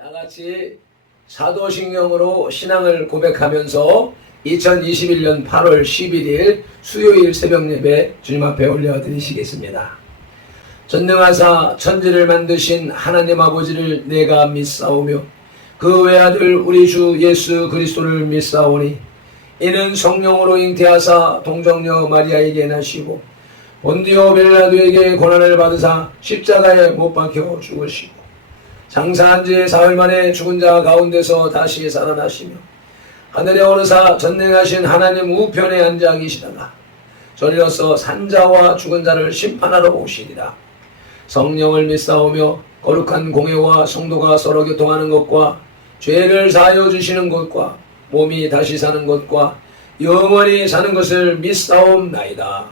다 같이 사도신경으로 신앙을 고백하면서 2021년 8월 11일 수요일 새벽 예배 주님 앞에 올려드리시겠습니다. 전능하사 천지를 만드신 하나님 아버지를 내가 믿사오며 그 외아들 우리 주 예수 그리스도를 믿사오니 이는 성령으로 잉태하사 동정녀 마리아에게 나시고 본디오 빌라도에게 고난을 받으사 십자가에 못 박혀 죽으시고 장사한 지 사흘 만에 죽은 자 가운데서 다시 살아나시며 하늘에 오르사 전능하신 하나님 우편에 앉아 계시다가 저리로서 산자와 죽은 자를 심판하러 오시리라. 성령을 믿사오며 거룩한 공회와 성도가 서로 교통하는 것과 죄를 사하여 주시는 것과 몸이 다시 사는 것과 영원히 사는 것을 믿사옵나이다.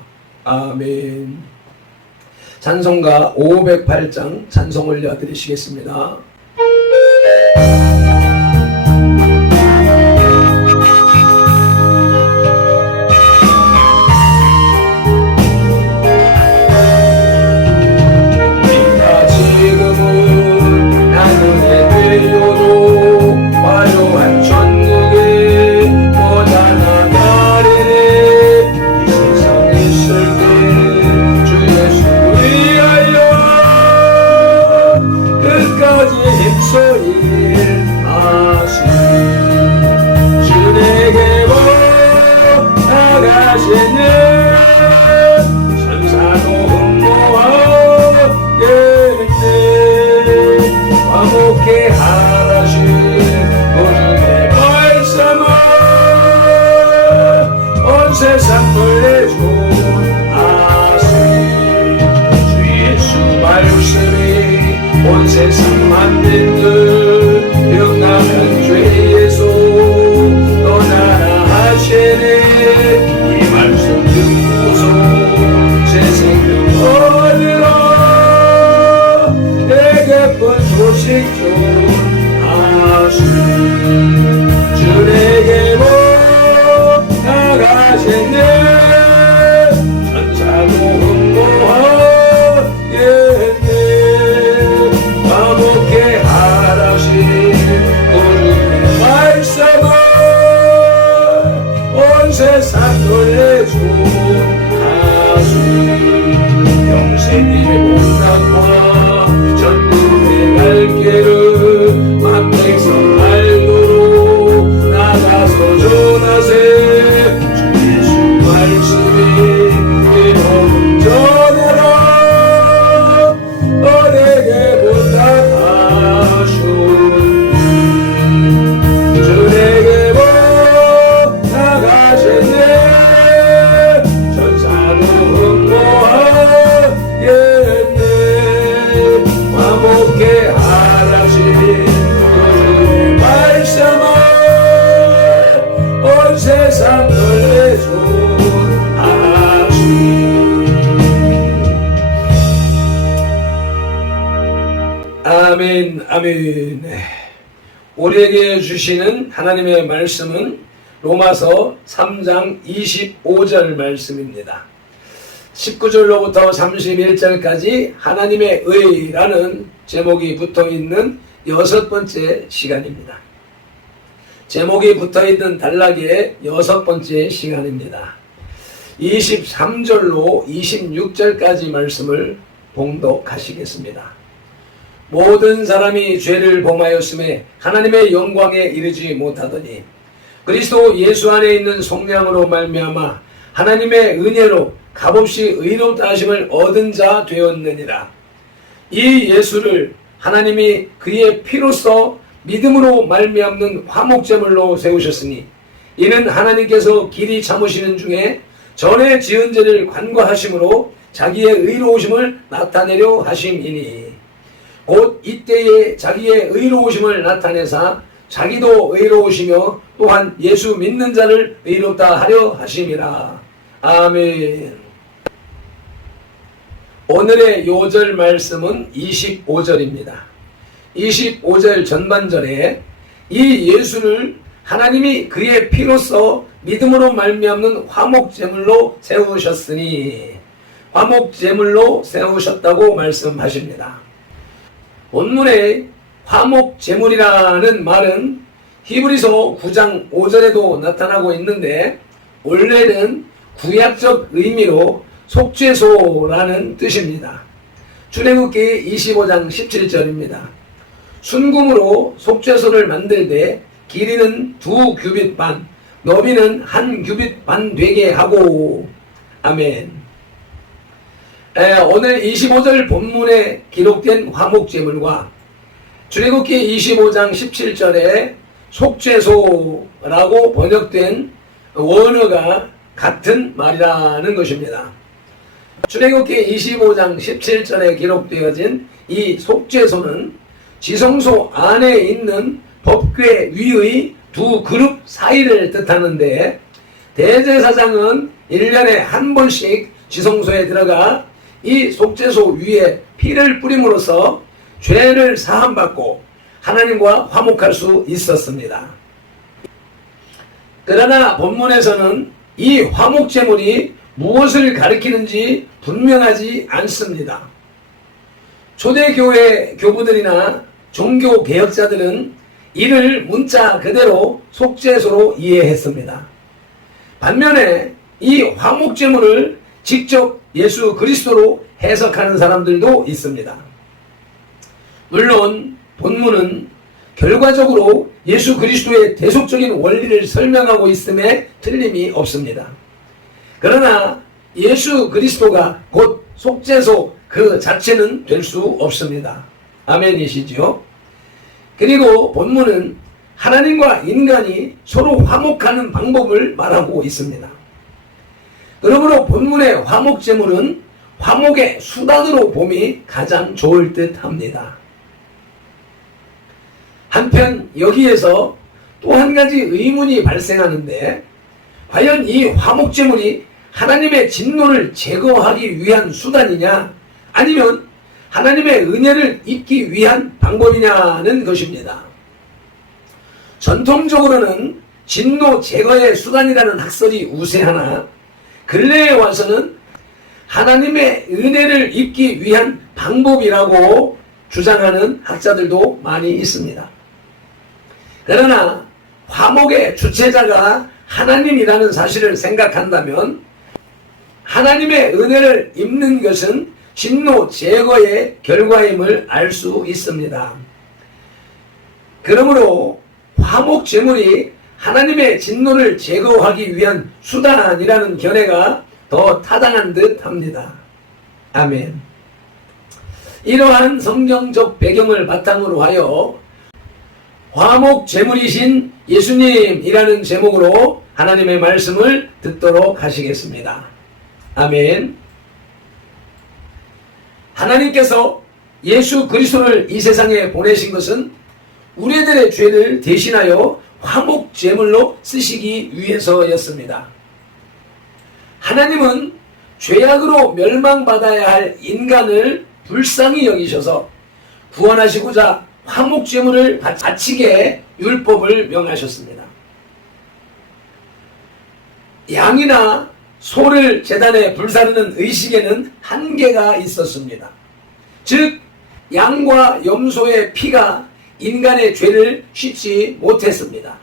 아멘. 찬송가 508장 찬송 올려드리시겠습니다. 세상 놀래준 아시 주 예수 말씀이 온 세상 만든 듯 영악한 죄에서 떠나라 하시네. 이 말씀 듣고서 새 생명 얻으라. 내게 본 소식 좀 하시 주 내게 천사도 흠모하겠네. 화목해 하라신 구주의 말씀을 온 세상 놀래준 하수 영생의 문학과 전국의 날개를 만백성 알도록 나가서 전하세. 말씀이 이름 전해라. 너에게 부탁하시오니 주 내게 부탁하시네. 천사도 흠모하겠네. 화목해 하라신 그의 말씀을 온 세상 놀래줘. 아멘, 아멘. 우리에게 주시는 하나님의 말씀은 로마서 3장 25절 말씀입니다. 19절로부터 31절까지 하나님의 의라는 제목이 붙어있는 6번째 시간입니다. 제목이 붙어있는 단락의 6번째 시간입니다. 23절로 26절까지 말씀을 봉독하시겠습니다. 모든 사람이 죄를 범하였음에 하나님의 영광에 이르지 못하더니 그리스도 예수 안에 있는 속량으로 말미암아 하나님의 은혜로 값없이 의롭다 하심을 얻은 자 되었느니라. 이 예수를 하나님이 그의 피로써 믿음으로 말미암는 화목제물로 세우셨으니 이는 하나님께서 길이 참으시는 중에 전에 지은 죄를 관과하심으로 자기의 의로우심을 나타내려 하심이니 곧 이때에 자기의 의로우심을 나타내사 자기도 의로우시며 또한 예수 믿는 자를 의롭다 하려 하심이라. 아멘. 오늘의 요절 말씀은 25절입니다. 25절 전반절에 이 예수를 하나님이 그의 피로써 믿음으로 말미암는 화목제물로 세우셨으니 화목제물로 세우셨다고 말씀하십니다. 본문에 화목제물이라는 말은 히브리서 9장 5절에도 나타나고 있는데 원래는 구약적 의미로 속죄소라는 뜻입니다. 출애굽기 25장 17절입니다. 순금으로 속죄소를 만들 때 길이는 2규빗 반, 너비는 1규빗 반 되게 하고. 아멘. 오늘 25절 본문에 기록된 화목제물과 출애굽기 25장 17절에 속죄소라고 번역된 원어가 같은 말이라는 것입니다. 출애굽기 25장 17절에 기록되어진 이 속죄소는 지성소 안에 있는 법궤 위의 두 그룹 사이를 뜻하는데, 대제사장은 1년에 한 번씩 지성소에 들어가 이 속죄소 위에 피를 뿌림으로써 죄를 사함받고 하나님과 화목할 수 있었습니다. 그러나 본문에서는 이 화목제물이 무엇을 가리키는지 분명하지 않습니다. 초대교회 교부들이나 종교개혁자들은 이를 문자 그대로 속죄소로 이해했습니다. 반면에 이 화목제물을 직접 예수 그리스도로 해석하는 사람들도 있습니다. 물론 본문은 결과적으로 예수 그리스도의 대속적인 원리를 설명하고 있음에 틀림이 없습니다. 그러나 예수 그리스도가 곧 속죄소 그 자체는 될 수 없습니다. 아멘이시죠? 그리고 본문은 하나님과 인간이 서로 화목하는 방법을 말하고 있습니다. 그러므로 본문의 화목제물은 화목의 수단으로 봄이 가장 좋을 듯 합니다. 한편 여기에서 또 한 가지 의문이 발생하는데, 과연 이 화목제물이 하나님의 진노를 제거하기 위한 수단이냐, 아니면 하나님의 은혜를 입기 위한 방법이냐는 것입니다. 전통적으로는 진노 제거의 수단이라는 학설이 우세하나 근래에 와서는 하나님의 은혜를 입기 위한 방법이라고 주장하는 학자들도 많이 있습니다. 그러나 화목의 주체자가 하나님이라는 사실을 생각한다면 하나님의 은혜를 입는 것은 진노 제거의 결과임을 알 수 있습니다. 그러므로 화목제물이 하나님의 진노를 제거하기 위한 수단이라는 견해가 더 타당한 듯 합니다. 아멘. 이러한 성경적 배경을 바탕으로 하여 화목제물이신 예수님이라는 제목으로 하나님의 말씀을 듣도록 하시겠습니다. 아멘. 하나님께서 예수 그리스도를 이 세상에 보내신 것은 우리들의 죄를 대신하여 화목제물로 쓰시기 위해서였습니다. 하나님은 죄악으로 멸망받아야 할 인간을 불쌍히 여기셔서 구원하시고자 화목제물을 바치게 율법을 명하셨습니다. 양이나 소를 제단에 불사르는 의식에는 한계가 있었습니다. 즉 양과 염소의 피가 인간의 죄를 씻지 못했습니다.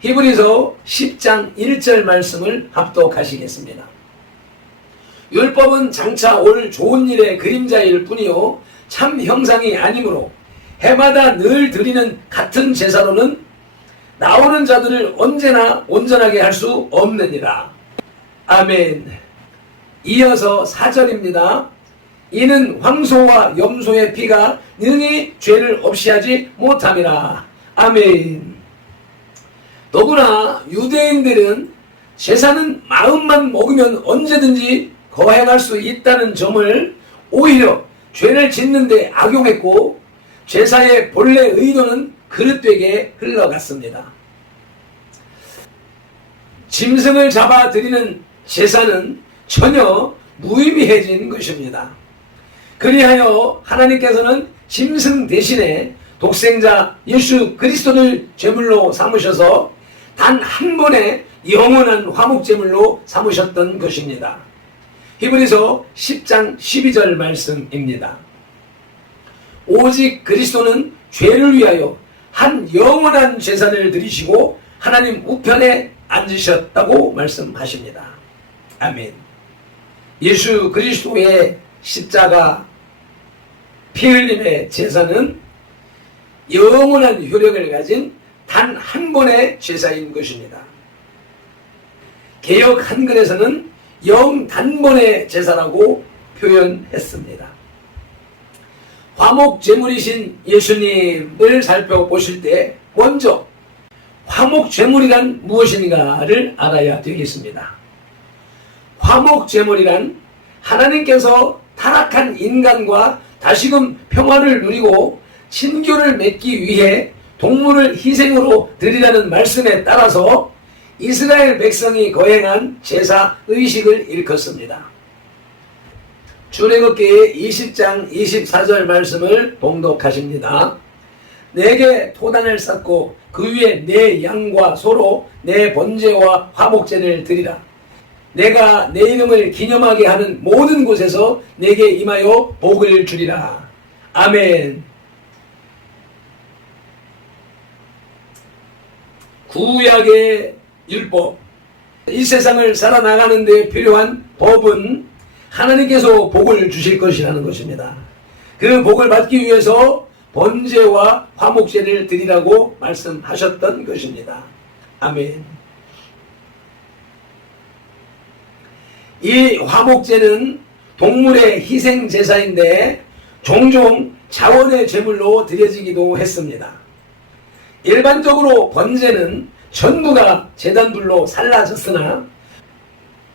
히브리서 10장 1절 말씀을 합독하시겠습니다. 율법은 장차 올 좋은 일의 그림자일 뿐이요 참 형상이 아니므로 해마다 늘 드리는 같은 제사로는 나오는 자들을 언제나 온전하게 할 수 없느니라. 아멘. 이어서 4절입니다. 이는 황소와 염소의 피가 능히 죄를 없이 하지 못함이라. 아멘. 더구나 유대인들은 제사는 마음만 먹으면 언제든지 거행할 수 있다는 점을 오히려 죄를 짓는 데 악용했고 제사의 본래 의도는 그릇되게 흘러갔습니다. 짐승을 잡아 드리는 제사는 전혀 무의미해진 것입니다. 그리하여 하나님께서는 짐승 대신에 독생자 예수 그리스도를 제물로 삼으셔서 단 한 번의 영원한 화목제물로 삼으셨던 것입니다. 히브리서 10장 12절 말씀입니다. 오직 그리스도는 죄를 위하여 한 영원한 제사를 드리시고 하나님 우편에 앉으셨다고 말씀하십니다. 아멘. 예수 그리스도의 십자가 피 흘림의 제사는 영원한 효력을 가진 단 한 번의 제사인 것입니다. 개역 한글에서는 영단번의 제사라고 표현했습니다. 화목제물이신 예수님을 살펴보실 때 먼저 화목제물이란 무엇인가를 알아야 되겠습니다. 화목제물이란 하나님께서 타락한 인간과 다시금 평화를 누리고 친교를 맺기 위해 동물을 희생으로 드리라는 말씀에 따라서 이스라엘 백성이 거행한 제사 의식을 일컫습니다. 출애굽기 20장 24절 말씀을 봉독하십니다. 내게 토단을 쌓고 그 위에 내 양과 소로 내 번제와 화목제를 드리라. 내가 내 이름을 기념하게 하는 모든 곳에서 내게 임하여 복을 주리라. 아멘. 구약의 율법, 이 세상을 살아나가는 데 필요한 법은 하나님께서 복을 주실 것이라는 것입니다. 그 복을 받기 위해서 번제와 화목제를 드리라고 말씀하셨던 것입니다. 아멘. 이 화목제는 동물의 희생 제사인데 종종 자원의 제물로 드려지기도 했습니다. 일반적으로 번제는 전부가 제단불로 살라졌으나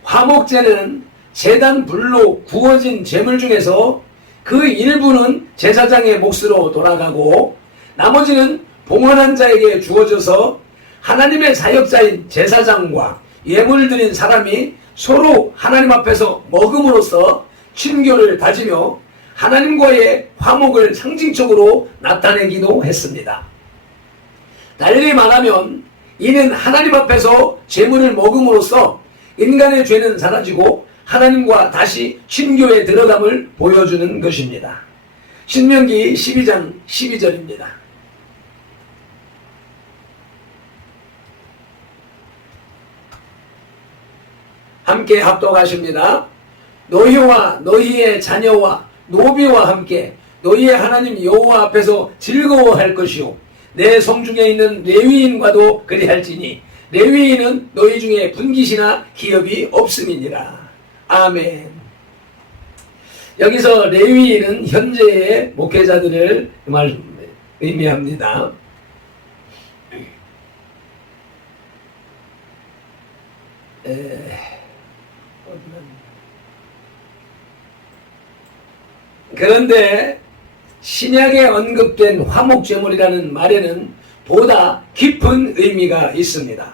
화목제는 제단불로 구워진 제물 중에서 그 일부는 제사장의 몫으로 돌아가고 나머지는 봉헌한 자에게 주어져서 하나님의 사역자인 제사장과 예물 드린 사람이 서로 하나님 앞에서 먹음으로써 친교를 다지며 하나님과의 화목을 상징적으로 나타내기도 했습니다. 달리 말하면 이는 하나님 앞에서 제물을 먹음으로써 인간의 죄는 사라지고 하나님과 다시 친교에 들어감을 보여주는 것입니다. 신명기 12장 12절입니다. 함께 합독하십니다. 너희와 너희의 자녀와 노비와 함께 너희의 하나님 여호와 앞에서 즐거워할 것이요 내 성중에 있는 레위인과도 그리할지니 레위인은 너희 중에 분깃이나 기업이 없음이니라. 아멘. 여기서 레위인은 현재의 목회자들을 의미합니다. 그런데 신약에 언급된 화목제물이라는 말에는 보다 깊은 의미가 있습니다.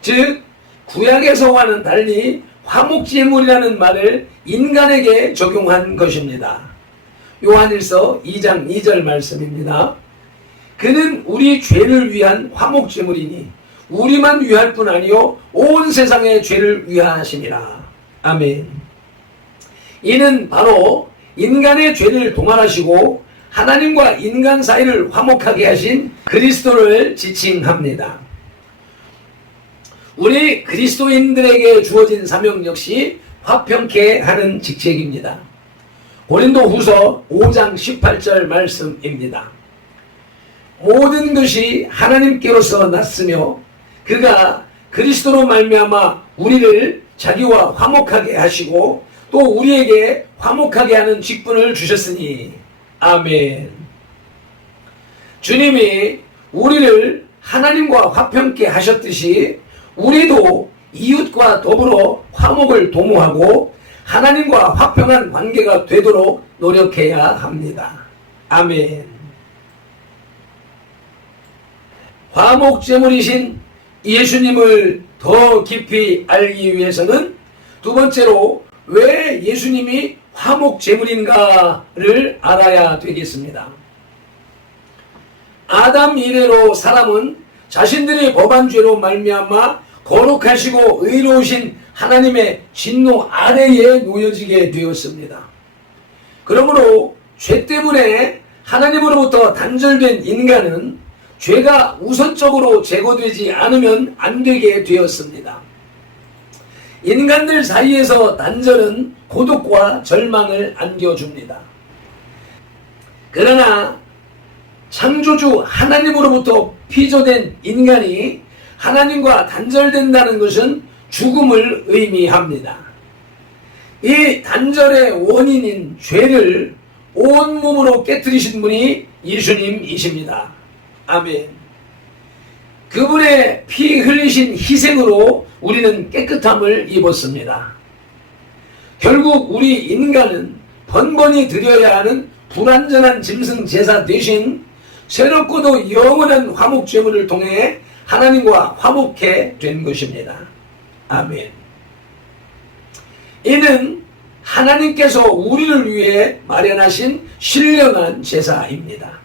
즉 구약에서와는 달리 화목제물이라는 말을 인간에게 적용한 것입니다. 요한일서 2장 2절 말씀입니다. 그는 우리 죄를 위한 화목제물이니 우리만 위할 뿐 아니요 온 세상의 죄를 위하심이라. 아멘. 이는 바로 인간의 죄를 동환하시고 하나님과 인간 사이를 화목하게 하신 그리스도를 지칭합니다. 우리 그리스도인들에게 주어진 사명 역시 화평케 하는 직책입니다. 고린도후서 5장 18절 말씀입니다. 모든 것이 하나님께로서 났으며 그가 그리스도로 말미암아 우리를 자기와 화목하게 하시고 또 우리에게 화목하게 하는 직분을 주셨으니 아멘. 주님이 우리를 하나님과 화평케 하셨듯이 우리도 이웃과 더불어 화목을 도모하고 하나님과 화평한 관계가 되도록 노력해야 합니다. 아멘. 화목제물이신 예수님을 더 깊이 알기 위해서는 두 번째로 왜 예수님이 화목제물인가를 알아야 되겠습니다. 아담 이래로 사람은 자신들의 법한 죄로 말미암아 거룩하시고 의로우신 하나님의 진노 아래에 놓여지게 되었습니다. 그러므로 죄 때문에 하나님으로부터 단절된 인간은 죄가 우선적으로 제거되지 않으면 안 되게 되었습니다. 인간들 사이에서 단절은 고독과 절망을 안겨줍니다. 그러나 창조주 하나님으로부터 피조된 인간이 하나님과 단절된다는 것은 죽음을 의미합니다. 이 단절의 원인인 죄를 온몸으로 깨뜨리신 분이 예수님이십니다. 아멘. 그분의 피 흘리신 희생으로 우리는 깨끗함을 입었습니다. 결국 우리 인간은 번번이 드려야 하는 불완전한 짐승 제사 대신 새롭고도 영원한 화목 제물을 통해 하나님과 화목해 된 것입니다. 아멘. 이는 하나님께서 우리를 위해 마련하신 신령한 제사입니다.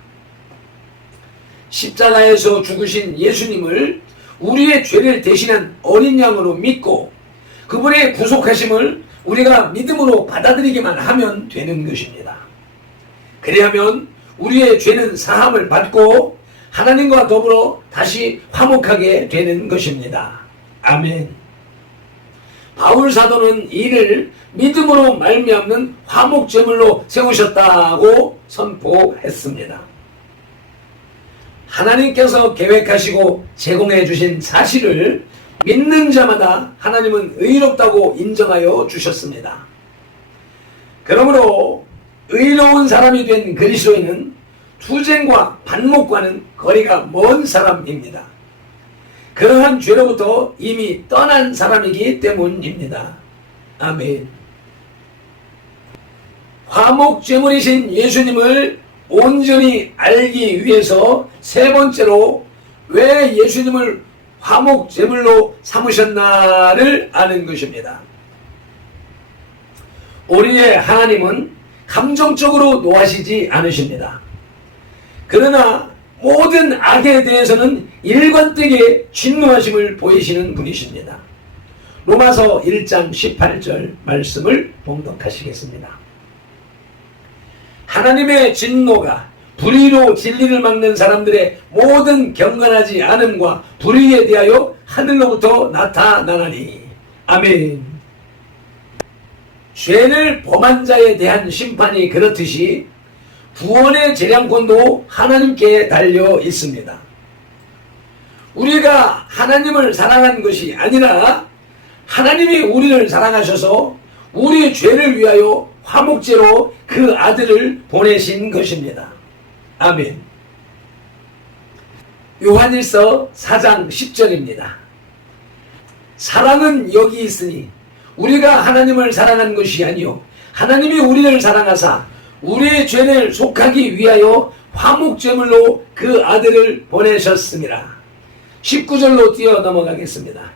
십자가에서 죽으신 예수님을 우리의 죄를 대신한 어린 양으로 믿고 그분의 구속하심을 우리가 믿음으로 받아들이기만 하면 되는 것입니다. 그리하면 우리의 죄는 사함을 받고 하나님과 더불어 다시 화목하게 되는 것입니다. 아멘. 바울 사도는 이를 믿음으로 말미암는 화목 제물로 세우셨다고 선포했습니다. 하나님께서 계획하시고 제공해 주신 사실을 믿는 자마다 하나님은 의롭다고 인정하여 주셨습니다. 그러므로 의로운 사람이 된 그리스도인은 투쟁과 반목과는 거리가 먼 사람입니다. 그러한 죄로부터 이미 떠난 사람이기 때문입니다. 아멘. 화목제물이신 예수님을 온전히 알기 위해서 세 번째로 왜 예수님을 화목제물로 삼으셨나를 아는 것입니다. 우리의 하나님은 감정적으로 노하시지 않으십니다. 그러나 모든 악에 대해서는 일관되게 진노하심을 보이시는 분이십니다. 로마서 1장 18절 말씀을 봉독하시겠습니다. 하나님의 진노가 불의로 진리를 막는 사람들의 모든 경건하지 않음과 불의에 대하여 하늘로부터 나타나나니. 아멘. 죄를 범한 자에 대한 심판이 그렇듯이 구원의 재량권도 하나님께 달려 있습니다. 우리가 하나님을 사랑한 것이 아니라 하나님이 우리를 사랑하셔서 우리의 죄를 위하여 화목제로 그 아들을 보내신 것입니다. 아멘. 요한일서 4장 10절입니다. 사랑은 여기 있으니 우리가 하나님을 사랑한 것이 아니요 하나님이 우리를 사랑하사 우리의 죄를 속하기 위하여 화목제물로 그 아들을 보내셨습니다. 19절로 뛰어 넘어가겠습니다.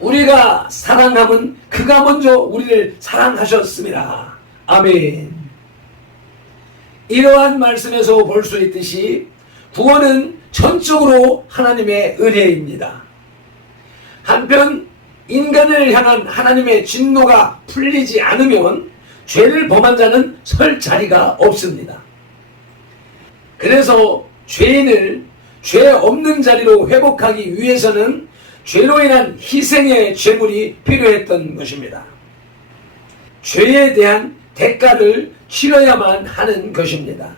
우리가 사랑함은 그가 먼저 우리를 사랑하셨습니다. 아멘. 이러한 말씀에서 볼 수 있듯이 구원은 전적으로 하나님의 은혜입니다. 한편 인간을 향한 하나님의 진노가 풀리지 않으면 죄를 범한 자는 설 자리가 없습니다. 그래서 죄인을 죄 없는 자리로 회복하기 위해서는 죄로 인한 희생의 제물이 필요했던 것입니다. 죄에 대한 대가를 치러야만 하는 것입니다.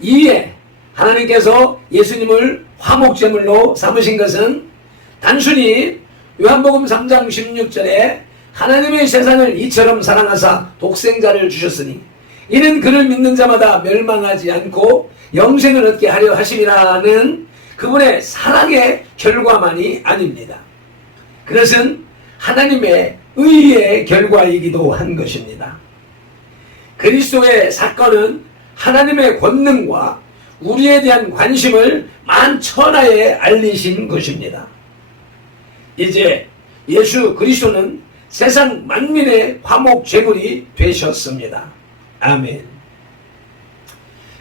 이에 하나님께서 예수님을 화목제물로 삼으신 것은 단순히 요한복음 3장 16절에 하나님의 세상을 이처럼 사랑하사 독생자를 주셨으니 이는 그를 믿는 자마다 멸망하지 않고 영생을 얻게 하려 하심이라는 그분의 사랑의 결과만이 아닙니다. 그것은 하나님의 의의 결과이기도 한 것입니다. 그리스도의 사건은 하나님의 권능과 우리에 대한 관심을 만천하에 알리신 것입니다. 이제 예수 그리스도는 세상 만민의 화목 제물이 되셨습니다. 아멘.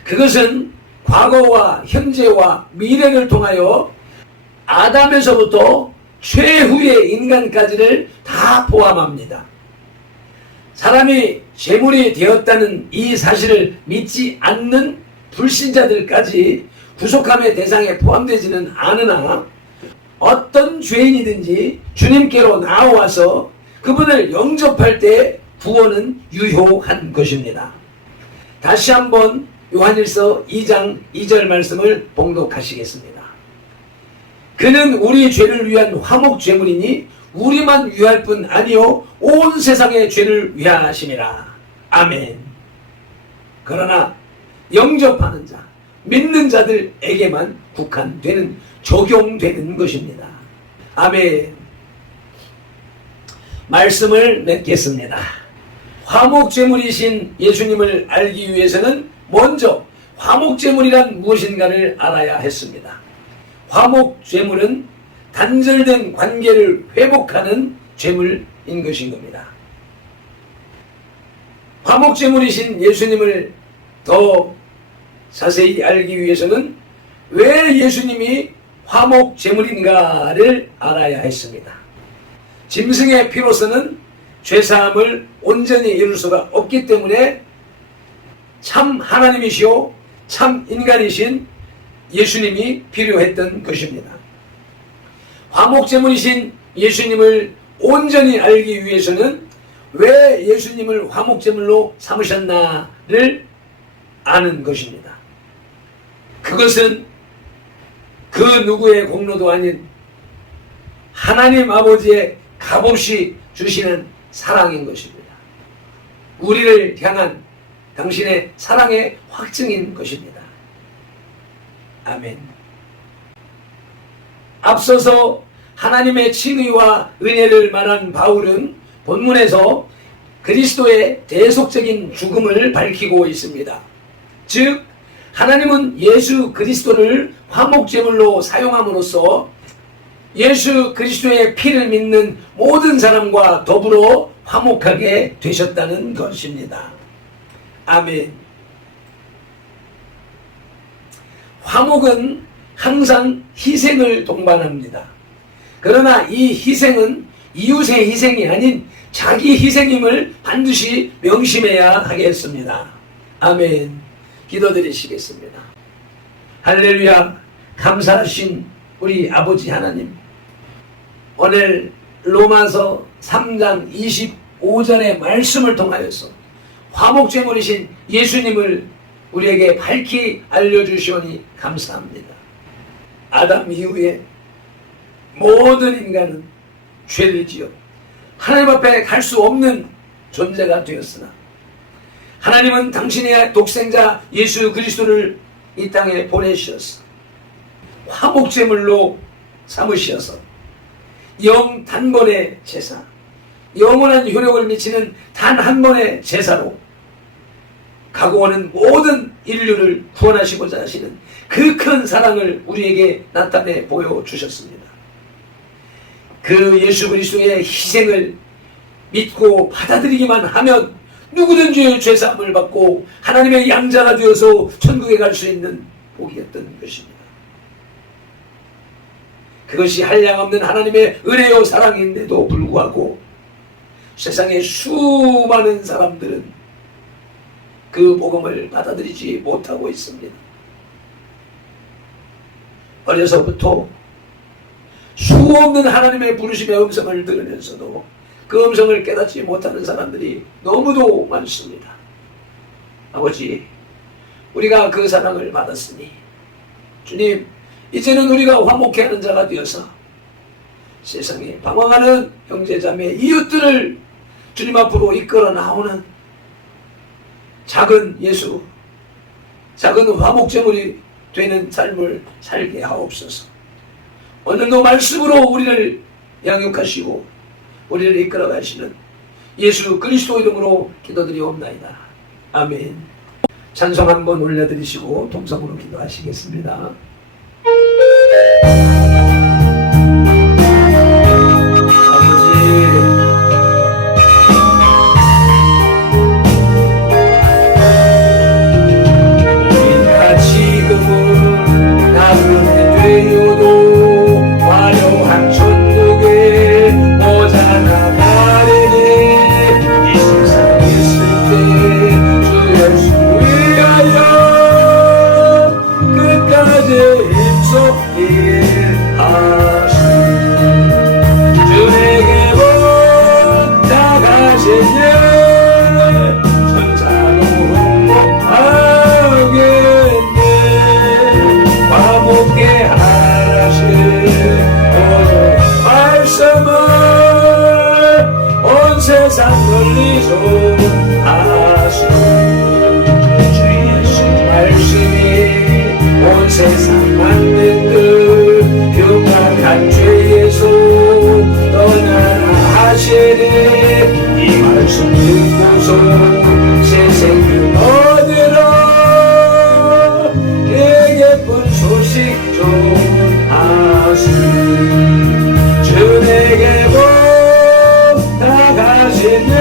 그것은 과거와 현재와 미래를 통하여 아담에서부터 최후의 인간까지를 다 포함합니다. 사람이 제물이 되었다는 이 사실을 믿지 않는 불신자들까지 구속함의 대상에 포함되지는 않으나 어떤 죄인이든지 주님께로 나와서 그분을 영접할 때 구원은 유효한 것입니다. 다시 한번 요한일서 2장 2절 말씀을 봉독하시겠습니다. 그는 우리 죄를 위한 화목제물이니 우리만 위할 뿐 아니요 온 세상의 죄를 위하심이라. 아멘. 그러나 영접하는 자, 믿는 자들에게만 국한되는, 적용되는 것입니다. 아멘. 말씀을 맺겠습니다. 화목제물이신 예수님을 알기 위해서는 먼저 화목제물이란 무엇인가를 알아야 했습니다. 화목제물은 단절된 관계를 회복하는 제물인 것인 겁니다. 화목제물이신 예수님을 더 자세히 알기 위해서는 왜 예수님이 화목제물인가를 알아야 했습니다. 짐승의 피로서는 죄사함을 온전히 이룰 수가 없기 때문에 참 하나님이시오 참 인간이신 예수님이 필요했던 것입니다. 화목제물이신 예수님을 온전히 알기 위해서는 왜 예수님을 화목제물로 삼으셨나를 아는 것입니다. 그것은 그 누구의 공로도 아닌 하나님 아버지의 값없이 주시는 사랑인 것입니다. 우리를 향한 당신의 사랑의 확증인 것입니다. 아멘. 앞서서 하나님의 칭의와 은혜를 말한 바울은 본문에서 그리스도의 대속적인 죽음을 밝히고 있습니다. 즉 하나님은 예수 그리스도를 화목제물로 사용함으로써 예수 그리스도의 피를 믿는 모든 사람과 더불어 화목하게 되셨다는 것입니다. 아멘. 화목은 항상 희생을 동반합니다. 그러나 이 희생은 이웃의 희생이 아닌 자기 희생임을 반드시 명심해야 하겠습니다. 아멘. 기도드리시겠습니다. 할렐루야. 감사하신 우리 아버지 하나님, 오늘 로마서 3장 25절의 말씀을 통하여서 화목제물이신 예수님을 우리에게 밝히 알려주시오니 감사합니다. 아담 이후에 모든 인간은 죄를 지어 하나님 앞에 갈 수 없는 존재가 되었으나 하나님은 당신의 독생자 예수 그리스도를 이 땅에 보내주셔서 화목제물로 삼으셔서 영 단번의 제사, 영원한 효력을 미치는 단 한 번의 제사로 가고 오는 모든 인류를 구원하시고자 하시는 그 큰 사랑을 우리에게 나타내 보여주셨습니다. 그 예수 그리스도의 희생을 믿고 받아들이기만 하면 누구든지 죄사함을 받고 하나님의 양자가 되어서 천국에 갈 수 있는 복이었던 것입니다. 그것이 한량없는 하나님의 은혜요 사랑인데도 불구하고 세상의 수많은 사람들은 그 복음을 받아들이지 못하고 있습니다. 어려서부터 수없는 하나님의 부르심의 음성을 들으면서도 그 음성을 깨닫지 못하는 사람들이 너무도 많습니다. 아버지, 우리가 그 사랑을 받았으니 주님, 이제는 우리가 화목해 하는 자가 되어서 세상에 방황하는 형제자매 이웃들을 주님 앞으로 이끌어 나오는 작은 예수, 작은 화목제물이 되는 삶을 살게 하옵소서. 오늘도 말씀으로 우리를 양육하시고 우리를 이끌어 가시는 예수 그리스도 이름으로 기도드리옵나이다. 아멘. 찬송 한번 올려드리시고 동성으로 기도하시겠습니다. 화려한 천국에 오자나 가리니 이 세상 존하시고 주 예수 말씀이 온 세상 만든 그 흉악한 죄에서 떠나라 하시니 이 말씀 듣고서 새 생명 얻으라 내 예쁜 소식 전하시니 주 내게 나가시네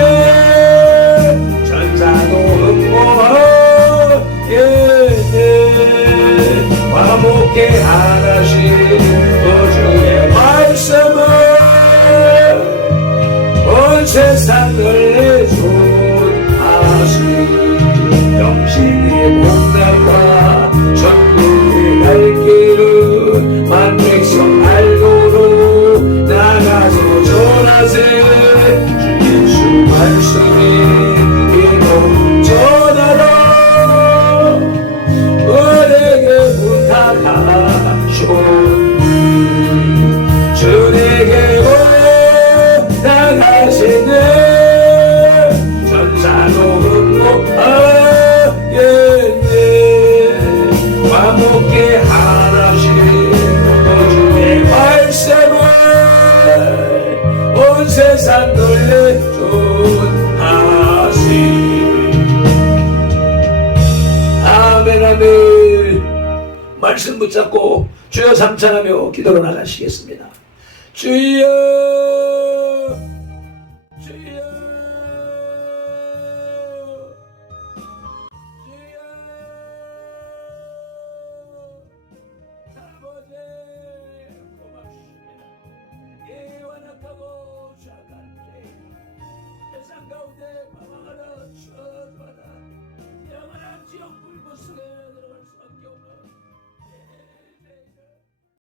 전사도 흠모하겠네 화목케 하나씩 그 주의 말씀을 온 세상을 내존하시니 영신의 복락과 천국에 갈 길은 만백성 알고로 나가서 전하세 주 예수 말씀이 이놈 전하라 은혜에 부탁하쇼니 주 내게 나가시네 전사도 흠모하겠네 화목케 하나씩 그 주의 말씀을 온 세상 널리 존하시니 아멘 아멘. 말씀 붙잡고 주여 삼창하며 기도로 나가시겠습니다. 주여